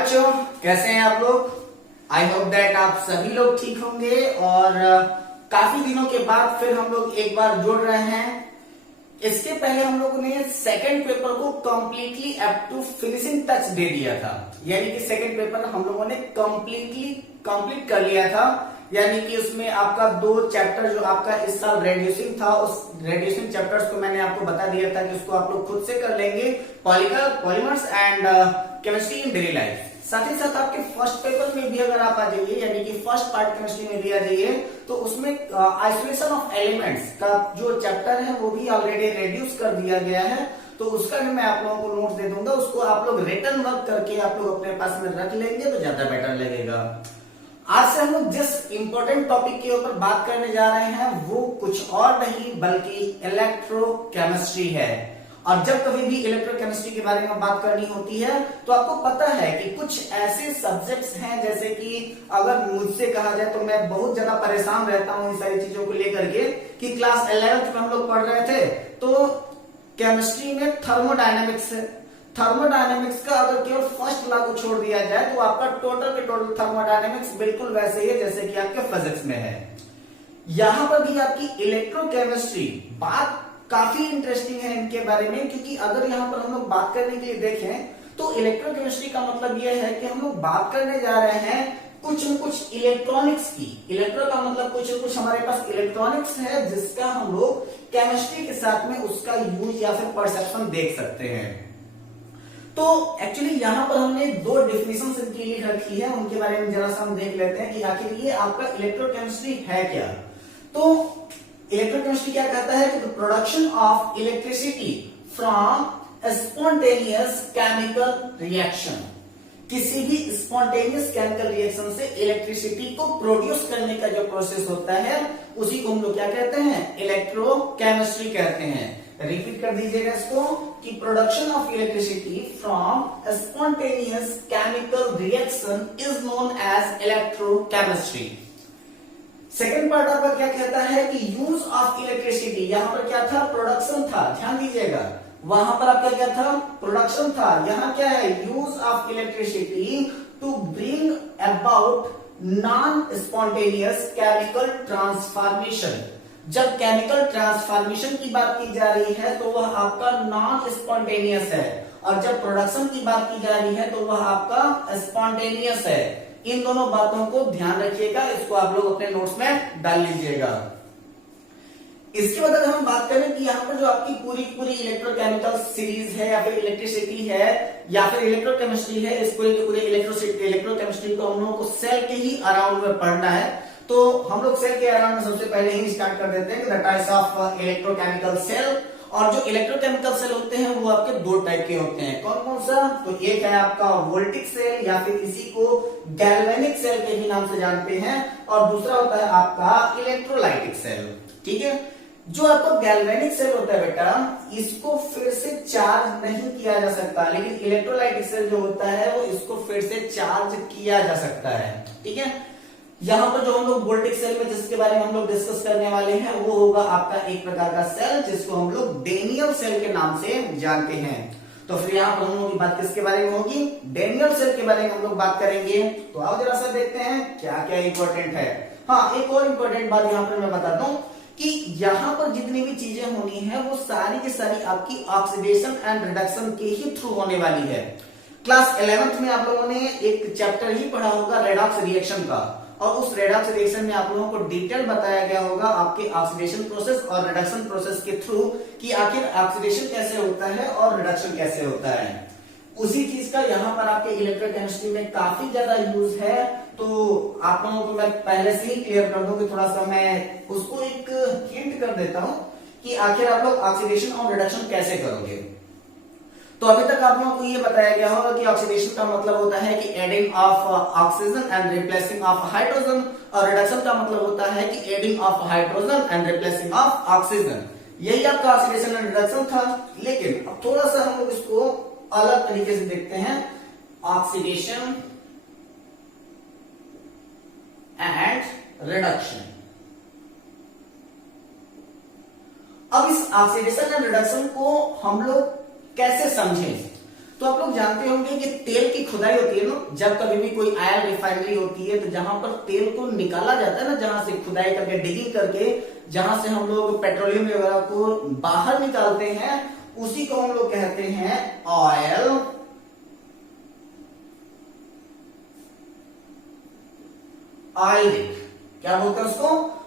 बच्चों, कैसे हैं आप लोग। आई होप दैट आप सभी लोग ठीक होंगे और काफी दिनों के बाद फिर हम लोग एक बार जुड़ रहे हैं। इसके पहले हम लोगों ने सेकंड पेपर को completely up to finishing touch दे दिया था, यानी कि सेकंड पेपर हम लोगों ने कंप्लीट कर लिया था। यानी कि उसमें आपका 2 चैप्टर जो आपका इस साल रेड्यूसिंग था, उस रेड्यूसिंग चैप्टर्स को मैंने आपको बता दिया था कि उसको आप लोग खुद से कर लेंगे, polymers and chemistry in daily life. साथ ही साथ आपके फर्स्ट पेपर में भी अगर आप आ जाइए, यानी कि फर्स्ट पार्ट केमिस्ट्री में भी आ जाइए, तो उसमें आइसोलेशन ऑफ एलिमेंट्स का जो चैप्टर है वो भी ऑलरेडी रेड्यूस कर दिया गया है। तो उसका भी मैं आप लोगों को नोट्स दे दूंगा, उसको आप लोग रिटर्न वर्क करके आप लोग अपने पास में रख लेंगे तो ज्यादा बेटर लगेगा। आज से हम लोग जिस इंपॉर्टेंट टॉपिक के ऊपर बात करने जा रहे हैं वो कुछ और नहीं बल्कि इलेक्ट्रोकेमिस्ट्री है। और जब कभी भी इलेक्ट्रोकेमिस्ट्री के बारे में बात करनी होती है तो आपको पता है कि कुछ ऐसे सब्जेक्ट्स हैं, जैसे कि अगर मुझसे कहा जाए तो मैं बहुत ज्यादा परेशान रहता हूं इन सारी चीजों को लेकर के कि क्लास 11th में हम लोग पढ़ रहे थे तो केमिस्ट्री में थर्मोडायनेमिक्स का अगर केवल फर्स्ट लॉ को छोड़ दिया जाए तो आपका टोटल के टोटल थर्मोडायनेमिक्स बिल्कुल वैसे ही है जैसे कि आपके फिजिक्स में है। यहां पर भी आपकी इलेक्ट्रोकेमिस्ट्री बात काफी इंटरेस्टिंग है इनके बारे में, क्योंकि अगर यहां पर हम लोग बात करने के लिए देखें तो इलेक्ट्रोकेमिस्ट्री का मतलब यह है कि हम लोग बात करने जा रहे हैं कुछ न कुछ इलेक्ट्रॉनिक्स की। इलेक्ट्रो का मतलब कुछ न कुछ हमारे पास इलेक्ट्रॉनिक्स है जिसका हम लोग केमिस्ट्री के साथ में उसका यूज या फिर परसेप्शन देख सकते हैं। तो एक्चुअली यहां पर हमने 2 डेफिनेशन इनके लिए रखी है, उनके बारे में जरा सा हम देख लेते हैं कि आखिर ये आपका इलेक्ट्रोकेमिस्ट्री है क्या। तो इलेक्ट्रोकेमिस्ट्री क्या कहता है कि the production of electricity from spontaneous chemical reaction, किसी भी स्पॉन्टेनियस केमिकल रिएक्शन से इलेक्ट्रिसिटी को प्रोड्यूस करने का जो प्रोसेस होता है उसी को हम लोग क्या कहते हैं, इलेक्ट्रोकेमिस्ट्री कहते हैं। रिपीट कर दीजिएगा इसको कि production of electricity from spontaneous chemical reaction is known as electrochemistry. Second part आपका क्या कहता है कि यूज ऑफ इलेक्ट्रिसिटी, यहां पर क्या था, प्रोडक्शन था, ध्यान दीजिएगा, वहां पर आपका क्या था, प्रोडक्शन था, यहां क्या है, use of electricity to bring about non spontaneous chemical transformation. जब केमिकल ट्रांसफॉर्मेशन की बात की जा रही है तो वह आपका नॉन स्पॉन्टेनियस है, और जब प्रोडक्शन की बात की जा रही है तो वह आपका स्पॉन्टेनियस है। इन दोनों बातों को ध्यान रखिएगा, इसको आप लोग अपने नोट्स में डाल लीजिएगा। इसके बाद अगर हम बात करें कि यहाँ पर जो आपकी पूरी इलेक्ट्रोकेमिकल सीरीज है या फिर इलेक्ट्रिसिटी है या फिर इलेक्ट्रोकेमिस्ट्री है, इस पूरे के पूरे इलेक्ट्रोकेमिस्ट्री को हम लोगों को सेल के ही अराउंड में पढ़ना है। तो हम लोग सेल के अराउंड में सबसे पहले ही स्टार्ट कर देते हैं the types of electrochemical cell. और जो इलेक्ट्रोकेमिकल सेल होते हैं वो आपके 2 टाइप के होते हैं। कौन कौन सा, तो एक है आपका वोल्टिक सेल या फिर इसी को गैल्वेनिक सेल के भी नाम से जानते हैं, और दूसरा होता है आपका इलेक्ट्रोलाइटिक सेल। ठीक है, जो आपका गैल्वेनिक सेल होता है बेटा, इसको फिर से चार्ज नहीं किया जा सकता, लेकिन इलेक्ट्रोलाइटिक सेल जो होता है वो इसको फिर से चार्ज किया जा सकता है। ठीक है, यहां पर जो हम लोग वोल्टिक सेल में जिसके बारे में हम लोग डिस्कस करने वाले हैं वो होगा आपका एक प्रकार का सेल जिसको हम लोग डेनियल सेल के नाम से जानते हैं। तो फिर यहाँ पर हम लोगों की बात किसके बारे में होगी, डेनियल सेल के बारे में हम लोग बात करेंगे। तो आओ जरा सा देखते हैं क्या क्या इंपॉर्टेंट है। हाँ, एक और इंपॉर्टेंट बात यहाँ पर मैं बताता हूँ कि यहाँ पर जितनी भी चीजें होनी है वो सारी की सारी आपकी ऑक्सीडेशन एंड रिडक्शन के ही थ्रू होने वाली है। क्लास 11th में आप लोगों ने एक चैप्टर ही पढ़ा होगा रेडॉक्स रिएक्शन का, और उस रेडॉक्स रिएक्शन में आप लोगों को डिटेल बताया गया होगा आपके ऑक्सीडेशन प्रोसेस और रिडक्शन प्रोसेस के थ्रू कि आखिर ऑक्सीडेशन कैसे होता है और रिडक्शन कैसे होता है। उसी चीज का यहाँ पर आपके इलेक्ट्रोकेमिस्ट्री में काफी ज्यादा यूज है। तो आप लोगों को मैं पहले से ही क्लियर कर दूं कि थोड़ा सा मैं उसको एक हिंट कर देता हूं कि आखिर आप लोग ऑक्सीडेशन और रिडक्शन कैसे करोगे। तो अभी तक आप लोगों को ये बताया गया होगा कि ऑक्सीडेशन का मतलब होता है कि adding of oxygen and replacing of hydrogen, और रिडक्शन का मतलब होता है कि adding of hydrogen and replacing of oxygen. यही आपका ऑक्सीडेशन एंड रिडक्शन था। लेकिन अब थोड़ा सा हम लोग इसको अलग तरीके से देखते हैं, ऑक्सीडेशन एंड रिडक्शन। अब इस ऑक्सीडेशन एंड रिडक्शन को हम लोग कैसे समझें, तो आप लोग जानते होंगे कि तेल की खुदाई होती है ना, जब कभी भी कोई ऑयल रिफाइनरी होती है तो जहां पर तेल को निकाला जाता है ना, जहां से खुदाई करके डिगिंग करके जहां से हम लोग पेट्रोलियम वगैरह को बाहर निकालते हैं, उसी को हम लोग कहते हैं ऑयल रिग। क्या बोलते हैं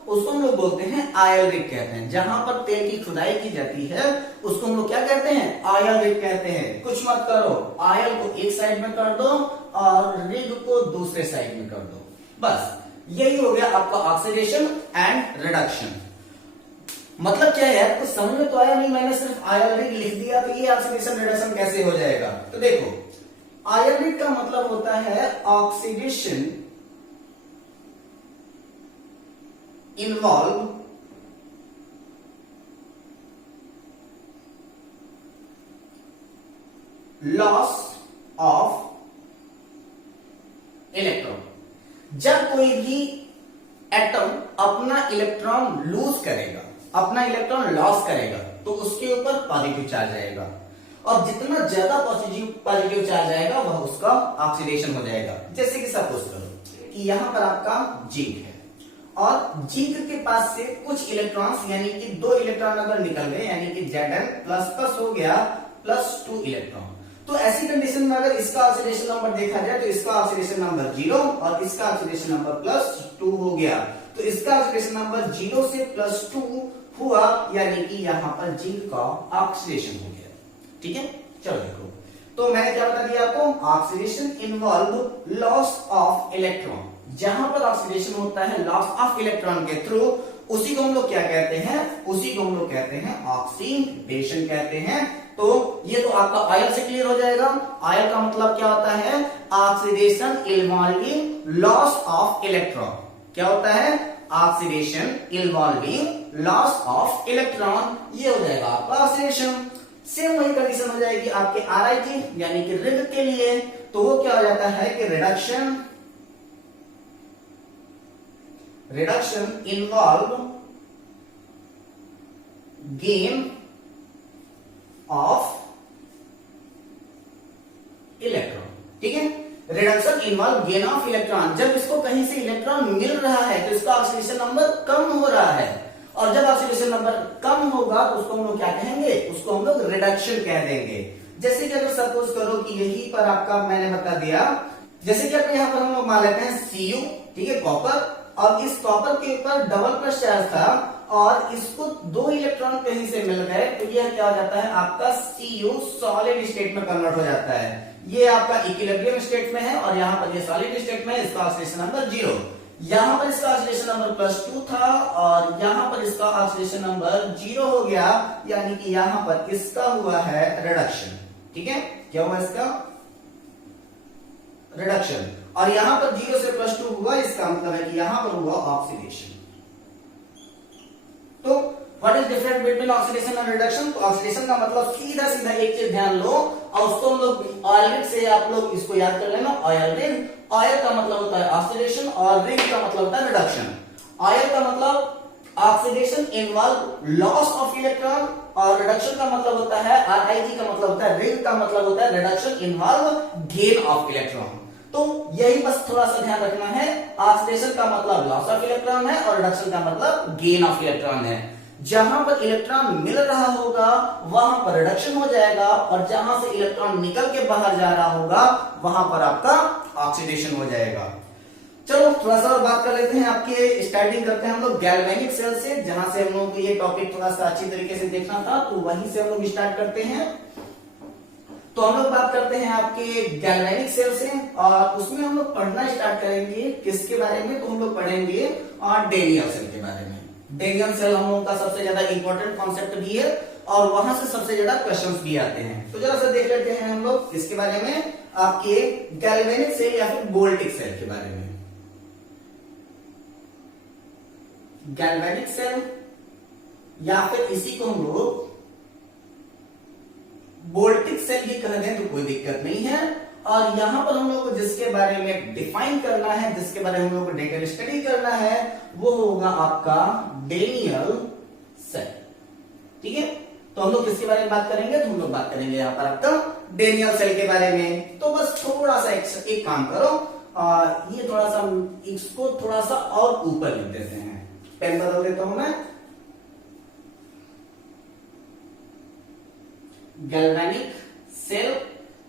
उसको हम लोग बोलते हैं ऑयल रिग कहते हैं। जहां पर तेल की खुदाई की जाती है उसको हम लोग क्या कहते हैं, ऑयल रिग कहते हैं। कुछ मत करो, ऑयल को एक साइड में कर दो और रिग को दूसरे साइड में कर दो, बस यही हो गया आपका ऑक्सीडेशन एंड रिडक्शन। मतलब क्या है, कुछ समझ में तो आया नहीं, मैंने सिर्फ ऑयल रिग लिख दिया तो ये ऑक्सीडेशन रिडक्शन कैसे हो जाएगा। तो देखो ऑयल रिग का मतलब होता है oxidation involve loss of electron. जब कोई भी एटम अपना इलेक्ट्रॉन लूज करेगा, अपना इलेक्ट्रॉन लॉस करेगा, तो उसके ऊपर पॉजिटिव चार्ज आएगा, और जितना ज्यादा पॉजिटिव चार्ज आएगा वह उसका ऑक्सीडेशन हो जाएगा। जैसे कि सपोज करो कि यहां पर आपका जिंक है और जिंक के पास से कुछ इलेक्ट्रॉन्स यानी कि 2 इलेक्ट्रॉन अगर निकल गए, यानी कि Zn प्लस हो गया +2 इलेक्ट्रॉन। तो ऐसी कंडीशन में अगर इसका ऑक्सीडेशन नंबर देखा जाए तो इसका ऑक्सीडेशन नंबर 0 और इसका ऑक्सीडेशन नंबर +2 हो गया। तो इसका ऑक्सीडेशन नंबर 0 से +2 हुआ, यानी कि यहां पर जिंक का ऑक्सीडेशन हो गया। ठीक है, चलो देखो, तो मैंने क्या बता दिया आपको, oxidation involve loss of electron. जहां पर ऑक्सीडेशन होता है लॉस ऑफ इलेक्ट्रॉन के थ्रू, उसी को हम लोग क्या कहते हैं, उसी को हम लोग कहते हैं ऑक्सीडेशन कहते हैं। तो ये तो आपका ऑयल से क्लियर हो जाएगा। ऑयल का मतलब क्या होता है, oxidation involving loss of electron. क्या होता है, oxidation involving loss of electron, ये हो जाएगा आपका ऑक्सीडेशन। सेम वही कंडीशन हो जाएगी आपके RIG यानी कि रिग के लिए। तो वो क्या हो जाता है कि reduction involve gain of electron. ठीक है, reduction involve gain of electron. जब इसको कहीं से इलेक्ट्रॉन मिल रहा है तो इसका ऑक्सीडेशन नंबर कम हो रहा है, और जब ऑक्सीडेशन नंबर कम होगा तो उसको हम लोग क्या कहेंगे, उसको हम लोग रिडक्शन कह देंगे। जैसे कि अगर सपोज करो कि यहीं पर आपका मैंने बता दिया, जैसे कि आपको यहाँ पर हम लोग मान लेते हैं Cu, ठीक है, कॉपर, और इस कॉपर के ऊपर डबल प्लस चार्ज था और इसको 2 इलेक्ट्रॉन कहीं से मिल गए, तो यह क्या हो जाता है आपका Cu सॉलिड स्टेट में कन्वर्ट हो जाता है। ये आपका इक्विलिब्रियम स्टेट में है और यहाँ पर ये सॉलिड स्टेट में है, इसका ऑक्सीडेशन नंबर 0। यहां पर इसका ऑक्सीडेशन नंबर +2 था और यहां पर इसका ऑक्सीडेशन नंबर 0 हो गया, यानी कि यहां पर इसका हुआ है रिडक्शन। ठीक है, क्या हुआ इसका रिडक्शन, और यहां पर 0 से +2 हुआ, इसका मतलब है कि यहां पर हुआ ऑक्सीडेशन। तो what is difference between oxidation and reduction? तो ऑक्सीडेशन का मतलब सीधा सीधा एक चीज ध्यान लो, और उसको हम लोग ऑयल रिग से आप लोग इसको याद कर लेना, ऑयल रिग। ऑयल का मतलब होता है ऑक्सीडेशन और रिग का मतलब होता है रिडक्शन। ऑयल का मतलब oxidation involve loss of electron, और रिडक्शन का मतलब होता है RIG का मतलब होता है रिग का मतलब होता है reduction involve gain of electron. तो यही बस थोड़ा सा ध्यान रखना है, ऑक्सीडेशन का मतलब लॉस ऑफ इलेक्ट्रॉन है और रिडक्शन का मतलब गेन ऑफ इलेक्ट्रॉन है। जहां पर इलेक्ट्रॉन मिल रहा होगा वहां पर रिडक्शन हो जाएगा, और जहां से इलेक्ट्रॉन निकल के बाहर जा रहा होगा वहां पर आपका ऑक्सीडेशन हो जाएगा। चलो थोड़ा सा और बात कर लेते हैं, आपके स्टार्टिंग करते हैं हम लोग गैल्वेनिक सेल से, जहां से हम लोग को ये टॉपिक थोड़ा सा अच्छी तरीके से देखना था, तो वहीं से हम लोग स्टार्ट करते हैं। तो हम लोग बात करते हैं आपके गैल्वेनिक सेल से, और उसमें हम लोग पढ़ना स्टार्ट करेंगे किसके बारे में, तो हम लोग पढ़ेंगे डेनियल सेल के बारे में। डेनियल सेल हम लोगों का सबसे ज्यादा इंपॉर्टेंट कॉन्सेप्ट भी है और वहां से सबसे ज्यादा क्वेश्चंस भी आते हैं। तो जरा सा देख लेते हैं हम लोग किसके बारे में, आपके गैल्वेनिक सेल या फिर वोल्टिक सेल के बारे में। गैल्वेनिक सेल या फिर इसी को हम लोग वोल्टिक सेल भी कह दें तो कोई दिक्कत नहीं है। और यहां पर हम लोग को जिसके बारे में डिफाइन करना है, जिसके बारे में हम लोग को डिटेल स्टडी करना है, वो होगा आपका डेनियल सेल। ठीक है, तो हम लोग किसके बारे में बात करेंगे, तो हम लोग बात करेंगे यहाँ पर आपका डेनियल सेल के बारे में। तो बस थोड़ा सा एक काम करो, ये थोड़ा सा इसको थोड़ा सा और ऊपर लिख देते हैं, पेन बदल देता हूं मैं। गैल्वेनिक सेल,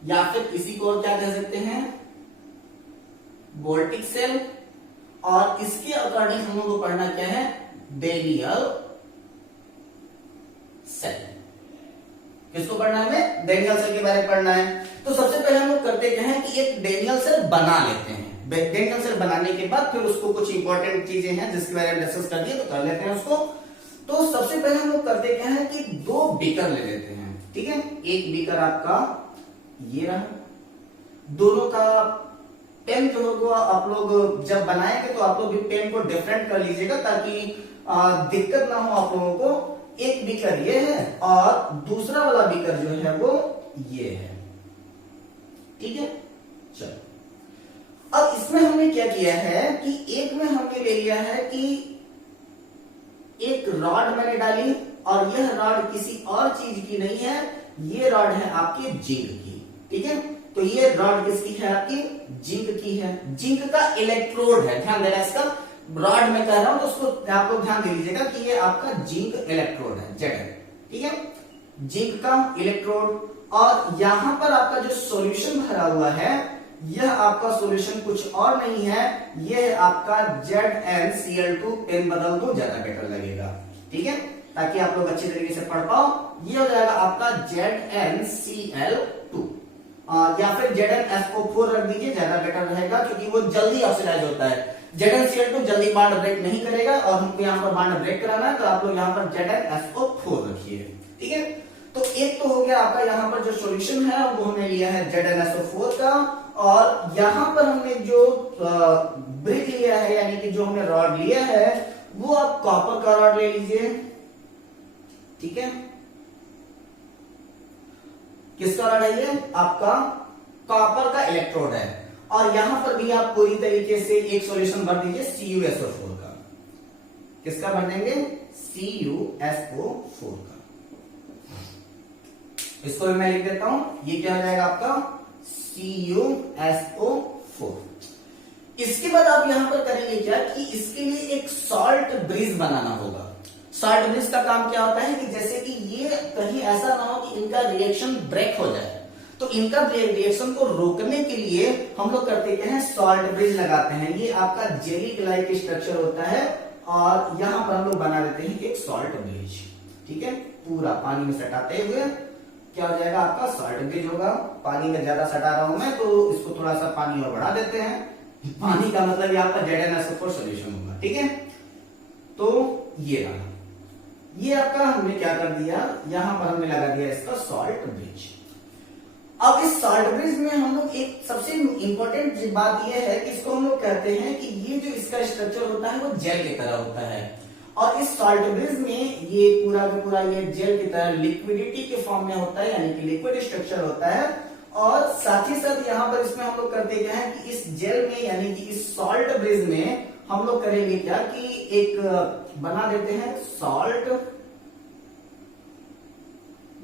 या फिर इसी को क्या कह सकते हैं, वोल्टिक सेल। और इसके अकॉर्डिंग हम लोग को पढ़ना क्या है, डेनियल सेल। किसको पढ़ना है, हमें डेनियल सेल के बारे में पढ़ना है। तो सबसे पहले हम लोग करते क्या है कि एक डेनियल सेल बना लेते हैं। डेनियल सेल बनाने के बाद फिर उसको कुछ इंपॉर्टेंट चीजें हैं जिसके बारे में डिस्कस कर दिए, तो कर लेते हैं उसको। तो सबसे पहले हम लोग करते क्या है कि 2 बीकर ले लेते हैं, ठीक है। एक बीकर आपका ये रहा, दोनों का पेन जो होगा आप लोग जब बनाएंगे तो आप लोग भी पेन को डिफरेंट कर लीजिएगा ताकि दिक्कत ना हो आप लोगों को। एक बीकर ये है और दूसरा वाला बीकर जो है वो ये है, ठीक है। चलो अब इसमें हमने क्या किया है कि एक में हमने ले लिया है कि एक रॉड मैंने डाली, और यह रॉड किसी और चीज की नहीं है, ये रॉड है आपकी जिंक की, ठीक है। तो ये रॉड किसकी है, आपकी जिंक की है। जिंक का इलेक्ट्रोड है, ध्यान देना इसका, रॉड में कह रहा हूं तो उसको आप लोग ध्यान दे लीजिएगा कि ये आपका जिंक इलेक्ट्रोड है, जेड, ठीक है, जिंक का इलेक्ट्रोड। और यहां पर आपका जो सॉल्यूशन भरा हुआ है, यह आपका सॉल्यूशन कुछ और नहीं है, यह है आपका ZnCl2। पेन बदल दो, ज्यादा बेटर लगेगा, ठीक है, ताकि आप लोग अच्छी तरीके से पढ़ पाओ। ये हो जाएगा आपका ZnCl2, या फिर ZnSO4 रख दीजिए, ज्यादा बेटर रहेगा क्योंकि वो जल्दी ऑक्सीडाइज होता है। ZnCl2 जल्दी बॉन्ड ब्रेक नहीं करेगा और हमको यहाँ पर बॉन्ड ब्रेक कराना है, तो आप लोग यहाँ पर ZnSO4 रखिए, ठीक है। तो एक तो हो गया आपका यहाँ पर जो सॉल्यूशन है वो हमने लिया है ZnSO4 का, और यहाँ पर हमने जो ब्रिक लिया है यानी कि जो हमने रॉड लिया है वो आप कॉपर का रॉड ले लीजिए, ठीक है। किसका रॉड है ये, आपका कॉपर का इलेक्ट्रोड है। और यहां पर भी आप पूरी तरीके से एक सॉल्यूशन भर दीजिए CuSO4 का। किसका भर देंगे, CuSO4 का। इसको भी मैं लिख देता हूं, ये क्या हो जाएगा आपका CuSO4। इसके बाद आप यहां पर करेंगे क्या कि इसके लिए एक सॉल्ट ब्रिज बनाना होगा। सॉल्ट ब्रिज का काम क्या होता है कि जैसे कि ये कहीं ऐसा ना हो कि इनका रिएक्शन ब्रेक हो जाए, तो इनका रिएक्शन को रोकने के लिए हम लोग करते क्या है, सॉल्ट ब्रिज लगाते हैं। ये आपका जेली लाइक स्ट्रक्चर होता है और यहां पर हम लोग बना देते हैं एक सॉल्ट ब्रिज, ठीक है। पूरा पानी में सटाते हुए क्या हो जाएगा, आपका सॉल्ट ब्रिज होगा। पानी में ज्यादा सटा रहा हूं मैं, तो इसको थोड़ा सा पानी और बढ़ा देते हैं। पानी का मतलब ये आपका ZnSO4 सॉल्यूशन होगा, ठीक है। तो ये रहा, ये आपका हमने क्या कर दिया, यहां पर हमने लगा दिया इसका सॉल्ट ब्रिज। अब इस सॉल्ट ब्रिज में हम लोग एक सबसे इंपॉर्टेंट बात यह है कि इसको हम लोग कहते हैं कि ये जो इसका स्ट्रक्चर होता है वो जेल की तरह होता है, और इस सॉल्ट ब्रिज में ये पूरा का पूरा ये जेल की तरह लिक्विडिटी के फॉर्म में होता है, यानी कि लिक्विड स्ट्रक्चर होता है। और साथ ही साथ यहाँ पर इसमें हम लोग करते क्या है कि इस जेल में यानी कि इस सॉल्ट ब्रिज में हम लोग करेंगे क्या कि एक बना देते हैं सॉल्ट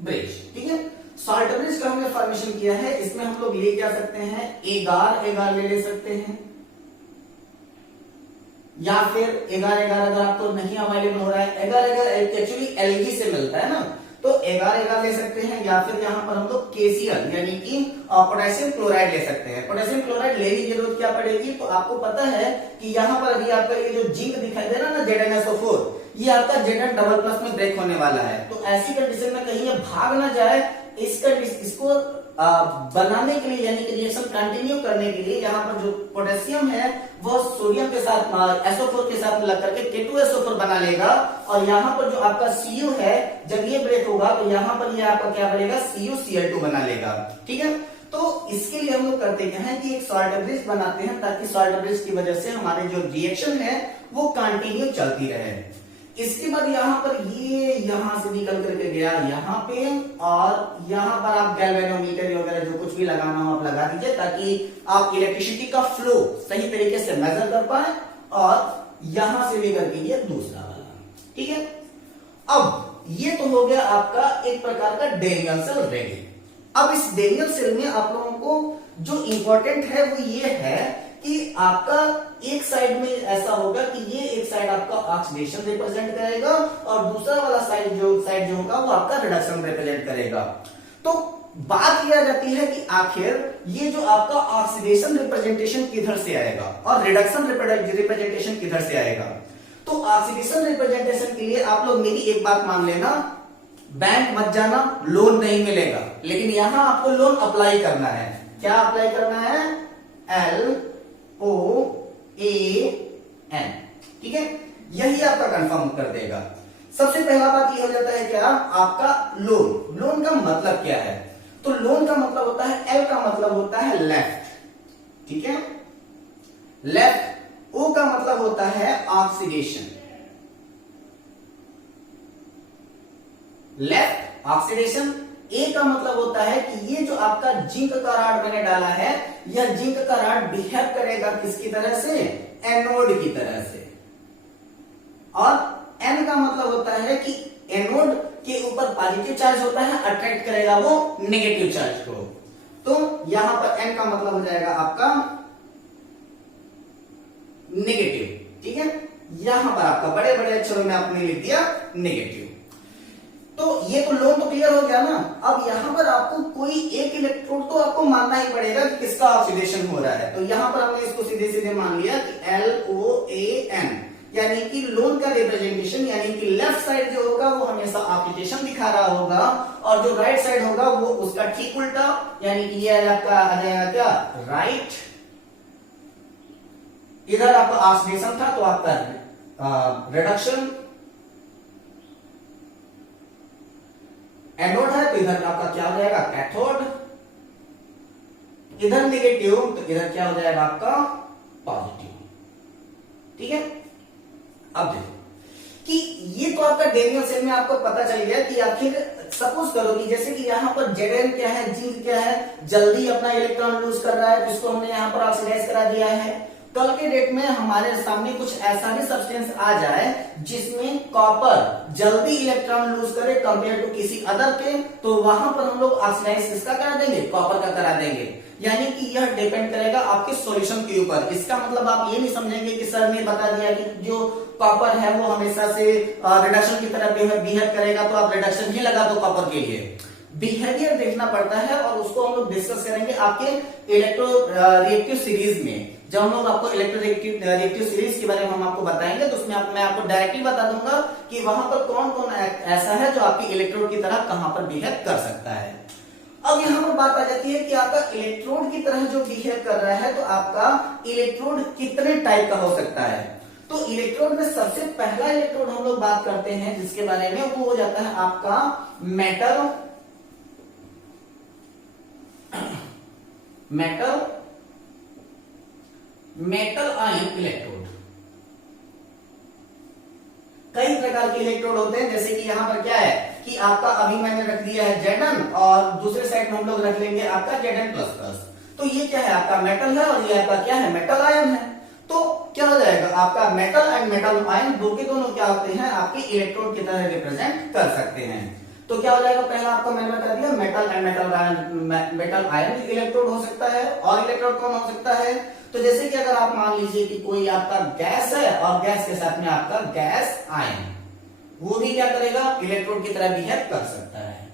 ब्रिज, ठीक है। सॉल्ट ब्रिज का हमने फॉर्मेशन किया है, इसमें हम लोग ले जा सकते हैं एगार ले सकते हैं, या फिर एगार अगर आपको नहीं अवेलेबल हो रहा है, एगार एक्चुअली एलगी से मिलता है ना, तो एगार ले सकते हैं, या फिर यहाँ पर हम लोग KCl यानी कि पोटेशियम क्लोराइड ले सकते हैं। पोटेशियम क्लोराइड लेने की जरूरत क्या पड़ेगी, तो आपको पता है कि यहाँ पर अभी आपका ये जो जिंक दिखाई दे रहा है ना ZnSO4, ये आपका Zn++ में ब्रेक होने वाला है। तो ऐसी कंडीशन में कहीं ये भाग ना जाए, इसको बनाने के लिए यानी कि रिएक्शन कंटिन्यू करने के लिए यहाँ पर जो पोटेशियम है वो सोडियम के साथ SO4 के साथ मिला करके K2SO4 बना लेगा, और यहाँ पर जो आपका Cu है जब ये ब्रेक होगा तो यहाँ पर ये आपका क्या बनेगा, CuCl2 बना लेगा, ठीक है। तो इसके लिए हम लोग करते क्या है कि एक सॉल्ट ब्रिज बनाते हैं, ताकि सॉल्ट ब्रिज की वजह से हमारे जो रिएक्शन है वो कंटिन्यू चलती रहे। इसके बाद यहाँ पर ये यहां से निकल करके गया यहाँ पे, और यहाँ पर आप गैल्वेनोमीटर वगैरह जो कुछ भी लगाना हो आप लगा दीजिए, ताकि आप इलेक्ट्रिसिटी का फ्लो सही तरीके से मेजर कर पाए। और यहां से लेकर के ये दूसरा वाला, ठीक है। अब ये तो हो गया आपका एक प्रकार का डेनियल सेल रेडी। अब इस डेनियल सेल में आप लोगों को जो इंपॉर्टेंट है वो ये है कि आपका एक साइड में ऐसा होगा कि ये एक साइड आपका ऑक्सीडेशन रिप्रेजेंट करेगा और दूसरा वाला साइड जो होगा वो आपका रिडक्शन रिप्रेजेंट करेगा। तो बात यह आ जाती है कि आखिर ये जो आपका ऑक्सीडेशन रिप्रेजेंटेशन किधर से आएगा और रिडक्शन रिप्रेजेंटेशन किधर से आएगा। तो ऑक्सीडेशन रिप्रेजेंटेशन के लिए आप लोग मेरी एक बात मान लेना, बैंक मत जाना, लोन नहीं मिलेगा, लेकिन यहां आपको लोन अप्लाई करना है। क्या अप्लाई करना है? LOAN, ठीक है, यही आपका कंफर्म कर देगा। सबसे पहला बात ये हो जाता है क्या, आपका लोन। लोन का मतलब क्या है? तो लोन का मतलब होता है, L का मतलब होता है लेफ्ट, ठीक है, लेफ्ट। O का मतलब होता है ऑक्सीडेशन, लेफ्ट ऑक्सीडेशन। ए का मतलब होता है कि ये जो आपका जिंक का रॉड मैंने डाला है, यह जिंक का रॉड बिहेव करेगा किसकी तरह से? एनोड की तरह से। और एन का मतलब होता है कि एनोड के ऊपर पॉजिटिव चार्ज होता है, अट्रैक्ट करेगा वो नेगेटिव चार्ज को। तो यहां पर एन का मतलब हो जाएगा आपका नेगेटिव, ठीक है। यहां पर आपका बड़े बड़े अक्षरों में आपने लिख दिया नेगेटिव। तो ये तो लोन तो क्लियर हो गया ना। अब यहां पर आपको कोई एक इलेक्ट्रोड तो आपको मानना ही पड़ेगा कि किसका ऑक्सीडेशन हो रहा है। तो यहां पर हमने इसको सीधे सीधे मान लिया कि LOAN, यानी कि लोन का रिप्रेजेंटेशन, यानी कि लेफ्ट साइड जो होगा वो हमेशा ऑक्सीडेशन दिखा रहा होगा और जो राइट साइड होगा वो उसका ठीक उल्टा, यानी कि ये आपका आ जाएगा क्या? राइट। इधर आपका ऑक्सीडेशन था तो आपका रिडक्शन, एनोड है तो इधर आपका क्या हो जाएगा? कैथोड। इधर नेगेटिव तो इधर क्या हो जाएगा? आपका पॉजिटिव, ठीक है। अब देखो कि ये तो आपका डेनियल सेल में आपको पता चल गया कि आखिर सपोज करो कि जैसे कि यहां पर Zn क्या है, जिंक क्या है, जल्दी अपना इलेक्ट्रॉन लूज कर रहा है, जिसको हमने यहां पर ऑक्सीडाइज करा दिया है। कल के डेट में हमारे सामने कुछ ऐसा भी सब्सटेंस आ जाए जिसमें कॉपर जल्दी इलेक्ट्रॉन लूज करे कंपेयर टू किसी अदर के, तो वहां पर हम लोग ऑक्सीडाइज किसका करा देंगे? कॉपर का करा देंगे। यानी कि यह डिपेंड करेगा आपके सॉल्यूशन के ऊपर। इसका मतलब आप ये नहीं समझेंगे कि सर ने बता दिया कि जो कॉपर है वो हमेशा से रिडक्शन की तरह बिहेव करेगा तो आप रिडक्शन ही लगा दो कॉपर के लिए। बिहेवियर देखना पड़ता है और उसको हम लोग डिस्कस करेंगे आपके इलेक्ट्रो रिएक्टिव सीरीज में। जब हम लोग आपको इलेक्ट्रोरिएक्टिव सीरीज के बारे में हम आपको बताएंगे तो उसमें मैं आपको डायरेक्टली बता दूंगा कि वहां पर कौन कौन ऐसा है जो आपकी इलेक्ट्रोड की तरह कहां पर बिहेव कर सकता है। अब यहां पर बात आ जाती है कि आपका इलेक्ट्रोड की तरह जो बिहेव कर रहा है तो आपका इलेक्ट्रोड कितने टाइप का हो सकता है। तो इलेक्ट्रोड में सबसे पहला इलेक्ट्रोड हम लोग बात करते हैं जिसके बारे में, वो हो जाता है आपका मेटल आयन इलेक्ट्रोड। कई प्रकार के इलेक्ट्रोड होते हैं, जैसे कि यहां पर क्या है कि आपका अभी मैंने रख दिया है Zn और दूसरे साइड में हम लोग रख लेंगे आपका Zn++। तो ये क्या है? आपका मेटल है और ये आपका क्या है? मेटल आयन है। तो क्या हो जाएगा? आपका मेटल एंड मेटल आयन दो के दोनों क्या होते हैं? आपके इलेक्ट्रोड की तरह रिप्रेजेंट कर सकते हैं। तो क्या हो जाएगा? पहला आपको मैंने बता दिया metal and metal ion electrode हो सकता है। और इलेक्ट्रोड कौन हो सकता है? तो जैसे कि अगर आप मान लीजिए कि कोई आपका गैस है और गैस के साथ में आपका गैस आयन, वो भी क्या करेगा? इलेक्ट्रोड की तरह बिहेव कर सकता है,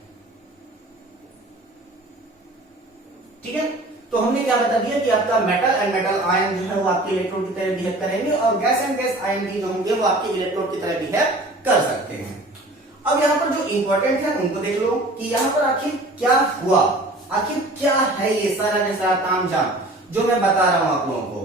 ठीक है। तो हमने क्या बता दिया कि आपका मेटल एंड मेटल आयन जो है वो आपके इलेक्ट्रोड की तरह बिहेव करेंगे और गैस एंड गैस आयन भी जो होंगे वो आपके इलेक्ट्रोड की तरह बिहेव कर सकते हैं। अब यहां पर जो इंपॉर्टेंट है उनको देख लो कि यहां पर आखिर क्या हुआ, आखिर क्या है ये सारा के सारा तामझाम जो मैं बता रहा हूं आप लोगों को।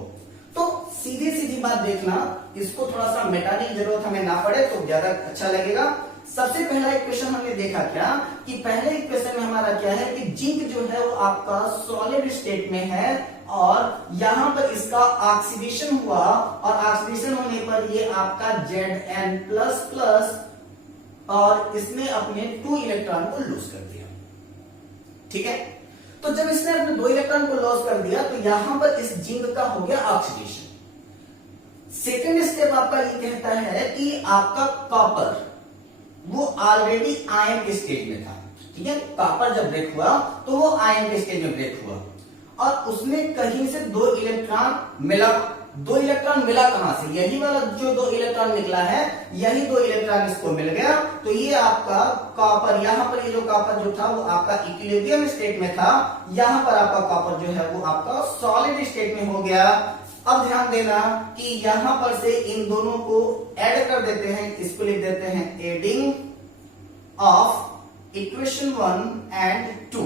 तो सीधी सीधी बात देखना, इसको थोड़ा सा मिटाने की जरूरत हमें ना पड़े तो ज्यादा अच्छा लगेगा। सबसे पहला इक्वेशन हमने देखा क्या कि पहले इक्वेशन में हमारा क्या है कि जिंक जो है वो आपका सॉलिड स्टेट में है और यहां पर इसका ऑक्सीडेशन हुआ और ऑक्सीडेशन होने पर ये आपका Zn++ और इसने अपने 2 इलेक्ट्रॉन को लूज कर दिया, ठीक है। तो जब इसने अपने 2 इलेक्ट्रॉन को लॉस कर दिया तो यहां पर इस जिंक का हो गया ऑक्सीडेशन। सेकेंड स्टेप आपका ये कहता है कि आपका कॉपर वो ऑलरेडी आयन के स्टेज में था, ठीक है। कॉपर जब ब्रेक हुआ तो वो आयन के स्टेज में ब्रेक हुआ और उसमें कहीं से दो इलेक्ट्रॉन मिला कहां से, यही वाला जो दो इलेक्ट्रॉन निकला है, यही दो इलेक्ट्रॉन इसको मिल गया। तो ये आपका कॉपर, यहां पर ये जो कॉपर जो था वो आपका इक्विलिब्रियम स्टेट में था, यहां पर आपका कॉपर जो है वो आपका सॉलिड स्टेट में हो गया। अब ध्यान देना कि यहां पर से इन दोनों को ऐड कर देते हैं, इसको लिख देते हैं adding of equation 1 and 2।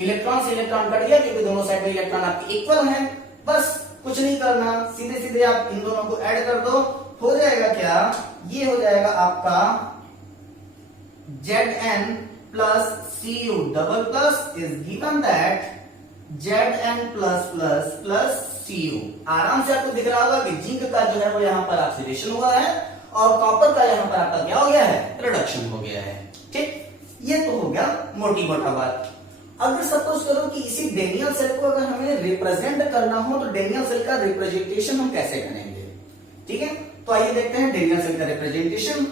Electron से इलेक्ट्रॉन कट गया क्योंकि दोनों साइड में इलेक्ट्रॉन आपके इक्वल हैं। बस कुछ नहीं करना, सीधे सीधे आप इन दोनों को ऐड कर दो, हो जाएगा क्या, ये हो जाएगा आपका Zn plus Cu double plus is given that Zn plus plus plus Cu। आराम से आपको दिख रहा होगा कि जिंक का जो है वो यहां पर ऑक्सीडेशन हुआ है और कॉपर का यहां पर आपका क्या हो गया है, रिडक्शन हो गया है। ठीक, ये तो हो गया मोटी मोटा बात। अगर सपोज करो कि इसी डेनियल सेल को अगर हमें रिप्रेजेंट करना हो तो डेनियल सेल का रिप्रेजेंटेशन हम कैसे करेंगे, ठीक है। तो आइए देखते हैं डेनियल सेल का रिप्रेजेंटेशन।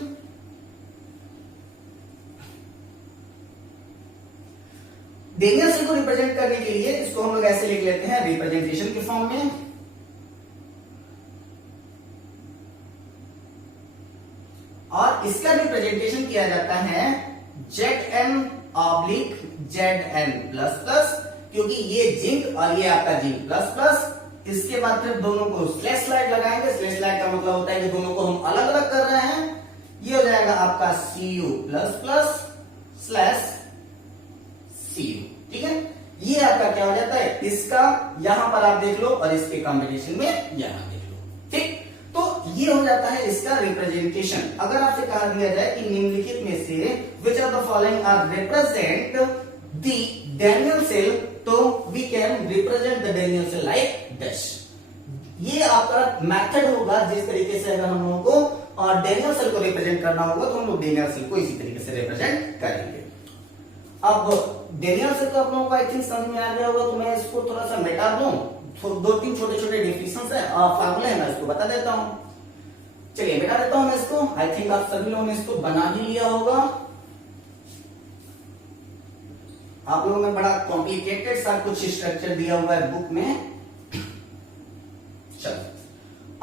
डेनियल सेल को रिप्रेजेंट करने के लिए इसको हम लोग ऐसे लिख लेते हैं रिप्रेजेंटेशन के फॉर्म में। और इसका रिप्रेजेंटेशन किया जाता है Zn oblique Zn plus plus, क्योंकि ये जिंक और ये आपका जिंक प्लस प्लस। इसके बाद फिर दोनों को स्लैश लाइट लगाएंगे। स्लैश लाइट का मतलब होता है कि दोनों को हम अलग अलग कर रहे हैं। ये हो जाएगा आपका Cu plus plus slash Cu, ठीक है। ये आपका क्या हो जाता है, इसका यहां पर आप देख लो और इसके कॉम्बिनेशन में यहां देख लो, ठीक। तो ये हो जाता है इसका रिप्रेजेंटेशन। अगर आपसे कहा दिया जाए कि निम्नलिखित में से which of the following are represent the Daniell cell, तो we can represent the Daniell cell like this. ये आपका मेथड होगा जिस तरीके से अगर हम लोगों को डेनियल सेल को रिप्रेजेंट करना होगा तो हम लोग डेनियल सेल को इसी तरीके से रिप्रेजेंट करेंगे। अब डेनियल सेल को आप लोगों को आई थिंक समझ में आ गया होगा, तो मैं इसको थोड़ा सा मिटा दूं। दो तीन छोटे छोटे डेफिनेशंस है और फार्मूले है, मैं इसको बता देता हूं। चलिए मिटा देता हूं मैं इसको। आई थिंक आप सभी लोगों ने इसको बना ही लिया होगा। आप लोगों ने बड़ा कॉम्प्लिकेटेड सा कुछ स्ट्रक्चर दिया हुआ है बुक में। चलो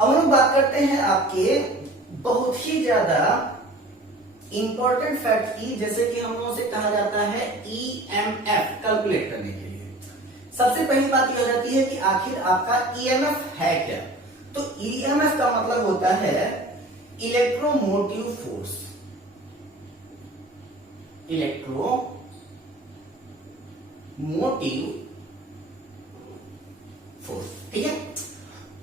अब हम लोग बात करते हैं आपके बहुत ही ज्यादा इंपॉर्टेंट फैक्ट की, जैसे कि हम लोगों से कहा जाता है EMF कैलकुलेट करने के लिए। सबसे पहली बात यह हो जाती है कि आखिर आपका EMF है क्या। तो EMF का मतलब होता है इलेक्ट्रोमोटिव फोर्स। इलेक्ट्रोमोटिव फोर्स, ठीक है।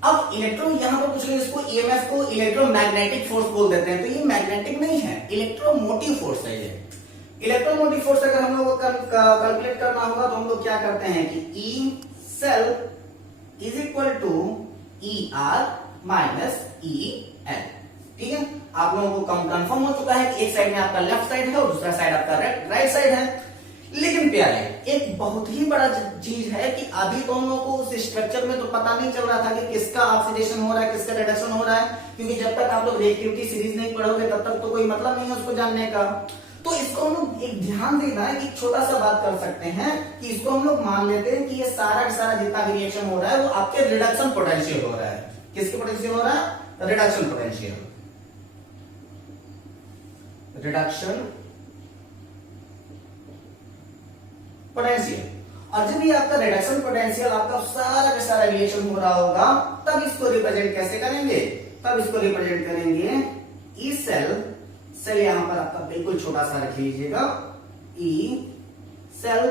अब इलेक्ट्रो यहां पर कुछ लोग इसको EMF को इलेक्ट्रोमैग्नेटिक फोर्स बोल देते हैं, तो ये मैग्नेटिक नहीं है, इलेक्ट्रोमोटिव फोर्स है ये। इलेक्ट्रोमोटिव फोर्स अगर हम लोग को कैलकुलेट करना होगा तो हम लोग क्या करते हैं कि E cell is equal to ER minus EL, ठीक है। आप लोगों को कंफर्म हो चुका है कि एक साइड में आपका लेफ्ट साइड है और दूसरा साइड आपका राइट साइड है। लेकिन प्यारे एक बहुत ही बड़ा चीज है कि अभी तो हम लोगों को उस स्ट्रक्चर में तो पता नहीं चल रहा था कि किसका ऑक्सीडेशन हो रहा है, किसका रिडक्शन हो रहा है, क्योंकि जब तक आप लोग रिएक्टिविटी सीरीज नहीं पढ़ोगे तब तक तो कोई मतलब नहीं है उसको जानने का। तो इसको हम लोग एक ध्यान देना है कि छोटा सा बात कर सकते हैं कि इसको हम लोग मान लेते हैं कि ये सारा का सारा जितना भी रिएक्शन हो रहा है वो आपके रिडक्शन पोटेंशियल हो रहा है। किसके पोटेंशियल हो रहा है, रिडक्शन पोटेंशियल। Reduction potential. और जब ये आपका रिडक्शन पोटेंशियल आपका सारा का सारा रिएक्शन हो रहा होगा तब इसको रिप्रेजेंट कैसे करेंगे, तब इसको रिप्रेजेंट करेंगे ई सेल यहां पर आपका बिल्कुल छोटा सा रख लीजिएगा, E cell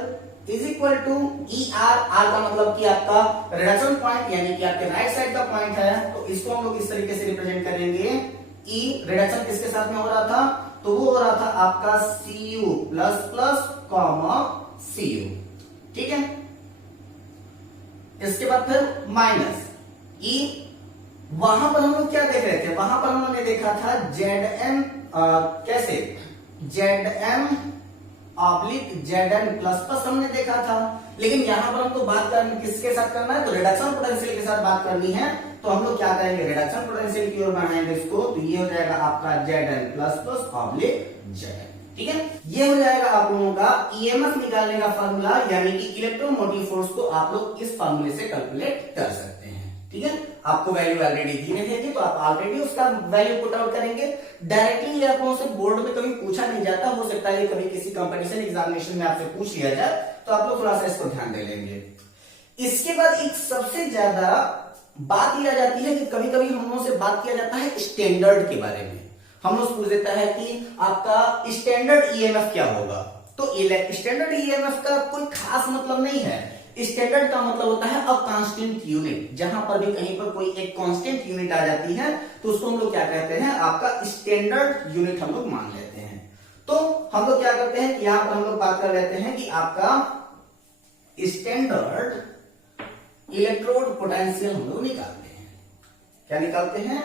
is equal to E R का मतलब कि आपका रिडक्शन पॉइंट यानी कि आपके राइट साइड का पॉइंट है, तो इसको हम लोग इस तरीके से रिप्रेजेंट करेंगे। ई रिडक्शन किसके साथ में हो रहा था, तो वो हो रहा था आपका Cu plus plus comma Cu, ठीक है। इसके बाद फिर माइनस E, वहां पर हम लोग क्या देख रहे थे, वहां पर हम लोगों ने देखा था Zn कैसे, Zm oblique Zn plus plus हमने देखा था। लेकिन यहां पर हमको बात करनी किसके साथ करना है, तो रिडक्शन पोटेंशियल के साथ बात करनी है। तो हम लोग क्या करेंगे, रिडक्शन पोटेंशियल की ओर बढ़ाएंगे इसको, तो ये हो जाएगा आपका Zn plus plus oblique Zn। ठीक है, ये हो जाएगा आप लोगों का ईएमएफ निकालने का फार्मूला, यानी कि इलेक्ट्रोमोटिव फोर्स को आप लोग इस फार्मूले से कैलकुलेट कर सकते हैं। ठीक है, आपको वैल्यू ऑलरेडी दी रहेगी तो आप ऑलरेडी उसका वैल्यू पुट आउट करेंगे। डायरेक्टली आप लोगों से बोर्ड में कभी पूछा नहीं जाता, हो सकता है कभी किसी कंपटीशन एग्जामिनेशन में आपसे पूछ लिया जाए, तो आप लोग थोड़ा सा इसको ध्यान दे लेंगे। इसके बाद एक सबसे ज्यादा बात यह आ जाती है कि कभी कभी हम लोगों से बात किया जाता है स्टैंडर्ड के बारे में। हम लोग पूछ देता है कि आपका स्टैंडर्ड ईएमएफ क्या होगा, तो स्टैंडर्ड ईएमएफ का कोई खास मतलब नहीं है। स्टैंडर्ड का मतलब होता है अ कांस्टेंट यूनिट। जहां पर भी कहीं पर कोई एक कांस्टेंट यूनिट आ जाती है तो उसको हम लोग क्या कहते हैं, आपका स्टैंडर्ड यूनिट हम लोग मान लेते हैं। तो हम लोग क्या करते हैं कि यहां पर हम लोग बात कर लेते हैं कि आपका स्टैंडर्ड इलेक्ट्रोड पोटेंशियल हम लोग निकालते हैं। क्या निकालते हैं,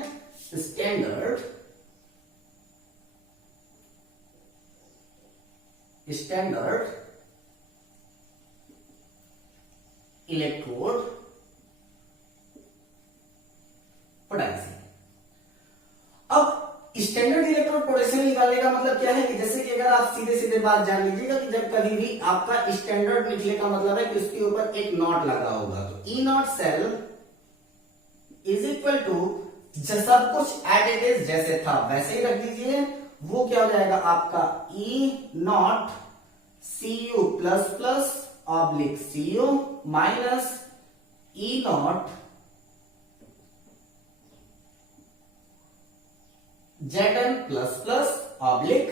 स्टैंडर्ड इलेक्ट्रोड पोटेंशियल। अब स्टैंडर्ड इलेक्ट्रोड पोटेंशियल निकालने का मतलब क्या है कि जैसे कि अगर आप सीधे सीधे बात जान लीजिएगा कि जब कभी भी आपका स्टैंडर्ड निकले का मतलब है कि उसके ऊपर एक नॉट लगा होगा, तो E naught cell is equal to सब कुछ एज इट इज जैसे था वैसे ही रख दीजिए। वो क्या हो जाएगा आपका E naught C U plus plus oblique C U minus E naught Zn plus plus oblique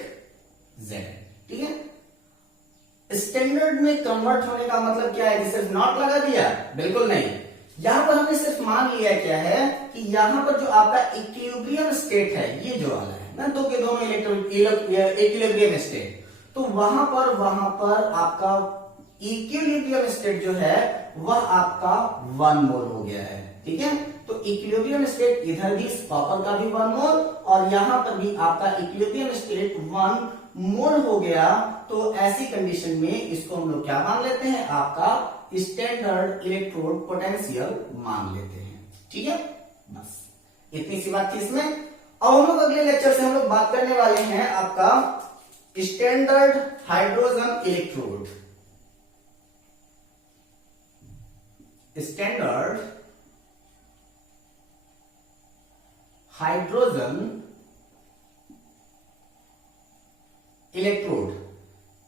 Zn। ठीक है, स्टैंडर्ड में कन्वर्ट होने का मतलब क्या है कि सिर्फ नॉट लगा दिया, बिल्कुल नहीं। यहां पर हमने सिर्फ मान लिया क्या है कि यहां पर जो आपका इक्विलिब्रियम स्टेट है, ये जो वाला है ना, दो के दोनों इक्विलिब्रियम स्टेट, तो वहां पर आपका इक्विलिब्रियम स्टेट जो है वह आपका 1 मोल हो गया है। ठीक है, तो इक्विलिब्रियम स्टेट इधर भी कॉपर का भी 1 मोल और यहां पर भी आपका इक्विलिब्रियम स्टेट 1 मोल हो गया। तो ऐसी कंडीशन में इसको हम लोग क्या मान लेते हैं, आपका स्टैंडर्ड इलेक्ट्रोड पोटेंशियल मान लेते हैं। ठीक है, बस इतनी सी बात थी इसमें। अब हम लोग अगले लेक्चर से हम लोग बात करने वाले हैं आपका standard hydrogen electrode. Standard hydrogen electrode.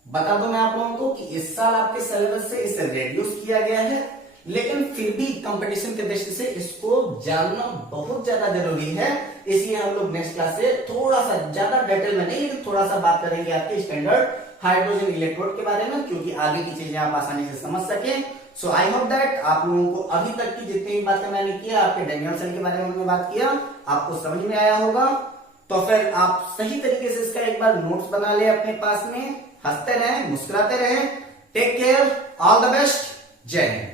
बता दूं मैं आप लोगों को कि इस साल आपके सिलेबस से इसे रेड्यूस किया गया है, लेकिन फिर भी कंपटीशन के दृष्टि से इसको जानना बहुत ज्यादा जरूरी है। इसलिए हम लोग नेक्स्ट क्लास से थोड़ा सा ज्यादा डिटेल में नहीं, लेकिन थोड़ा सा बात करेंगे आपके स्टैंडर्ड हाइड्रोजन इलेक्ट्रोड के बारे में, क्योंकि आगे की चीजें आप आसानी से समझ सके। सो आई होप दैट आप लोगों को अभी तक की जितनी भी बातें मैंने किया, आपके डैनियल सेल के बारे में हमने बात किया, आपको समझ में आया होगा। तो फिर आप सही तरीके से इसका एक बार नोट्स बना ले अपने पास में, हंसते रहें, मुस्कुराते रहें। Take care, all the best, जय हिंद।